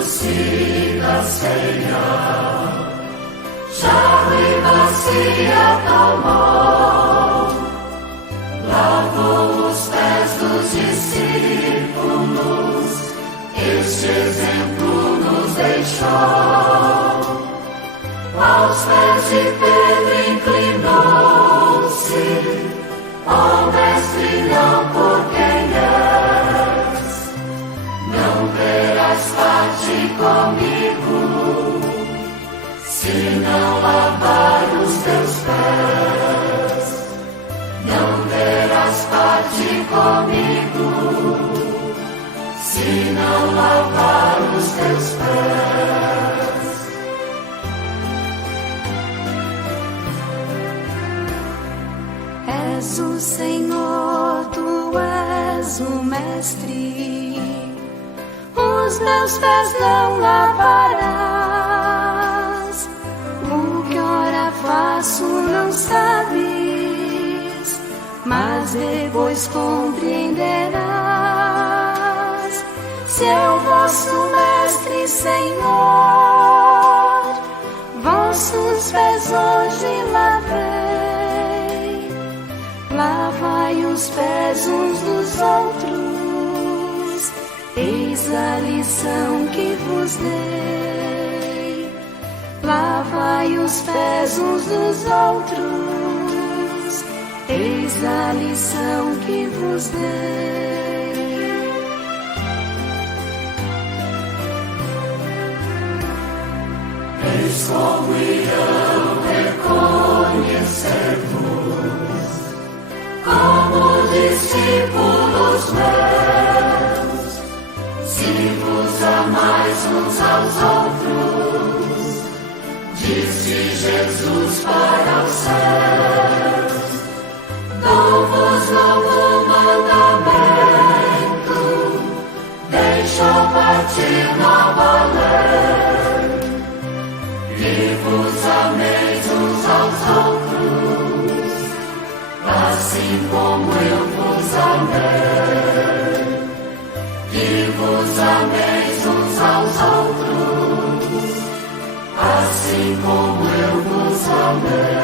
doce da ceia, jarro e bacia tomou, lavou os pés dos discípulos, este exemplo nos deixou. Aos pés de Pedro inclinou-se, ó Mestre, não por quem és, não terás parte comigo, se não lavar os teus pés. Não terás parte comigo, se não lavar os teus pés. És o Senhor, tu és o Mestre, os meus pés não lavarás. O que ora faço não sabes, mas depois compreenderás. Se eu vosso Mestre, Senhor, vossos pés hoje lavei. Lavai os pés uns dos outros, eis a lição que vos dei. Lavai os pés uns dos outros, eis a lição que vos dei. Eis como irão reconhecer-vos como discípulos meus, se vos amais uns aos outros, disse Jesus para os céus. Dou-vos novo mandamento, deixo partir nova lei, que vos ameis uns aos outros, assim como eu vos amei, que vos ameis uns aos outros, assim como eu vos amei.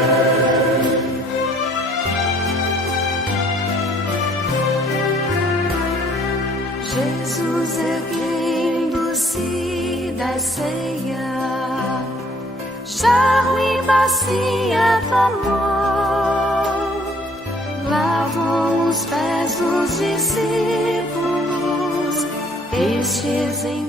Jesus erguendo-se da ceia, jarro e bacia tomou, lavou os pés dos discípulos, este exemplo